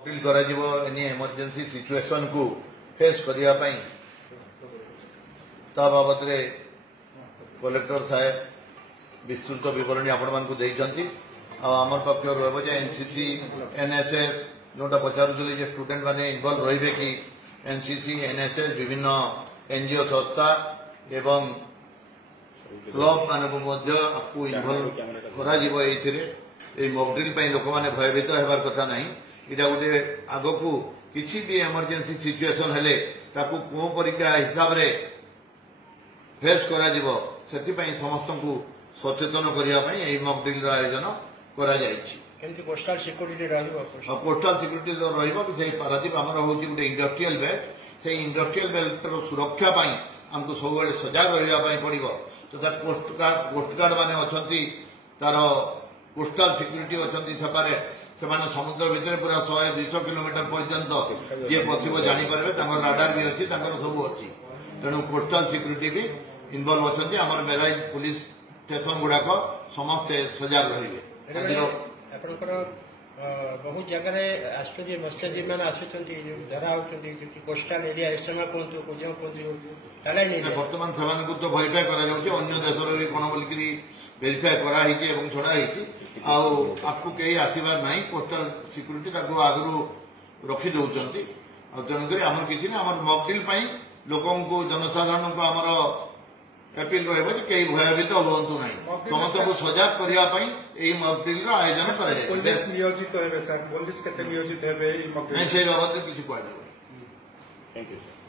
appeal करा any emergency situation को face करिया पई ता बाबत रे कलेक्टर साहेब विस्तृत विवरणी आपण मानकु देइचंती आमर पक्षर रहबो जे एनसीसी एनएसएस जोटा पचारुचली जे स्टूडेंट माने इन्वॉल्व रहिबे कि एनसीसी एनएसएस विभिन्न एनजीओ संस्था एवं क्लब मानक मध्य आपको इन्वॉल्व करा जिवो एथिरे ए मॉक ड्रिल पई लोक माने भयभीत हेबार कथा नाही इटा गोटे आगकू किसी भी इमरजेंसी सिचुएशन हेले ताकू को परीक्षा हिसाब रे फेस करा जिवो सेति पई समस्त को सचेतन करिया पई एई मॉक ड्रिल रा आयोजन करा जायछि केमति कोस्टल सिक्योरिटी रहइबो कोस्टल सिक्योरिटी रहइबो कि सेई पारादीप हमर होछि गोटे इंडस्ट्रियल बेल्ट से इंडस्ट्रियल बेल्ट रो सुरक्षा पई हमको सबले सजग रहिया पई पड़िबो तथा कोस्ट गार्ड माने अछंती तार कोस्टल सिक्योरिटी अछंती सेपारेट से समुद्र भितर पूरा 100-200 किलोमीटर पर्यंत ये पशिब जापर राडार भी अच्छी सब अच्छी तेणु कोस्टल सिक्योरिटी भी इनवल्व अच्छा आम मेराइज पुलिस स्टेशन गुड़ाक समस्ते सजग रही बहुत जगह मत्स्यजीवी मैंने आसुच्च धरा होती कोस्टाल एरिया एसएमए कहतु कहतु बर्तमान से तो भेरीफाए कर देशर भी कौन बोलिक भेरीफाए कर छड़ा आपको कहीं आसबार ना कोस्टाल सिक्योरिटी आगु रखी दौरान तेणुक आम किसी आम मॉक ड्रिल लोक जनसाधारण को आमर अपील रहा कि कई भयभीत हूँ ना समस्त को सजग करने मॉक ड्रिल आयोजन कर नियोजित है सर पुलिस केते नियोजित है से बाबद किसी कह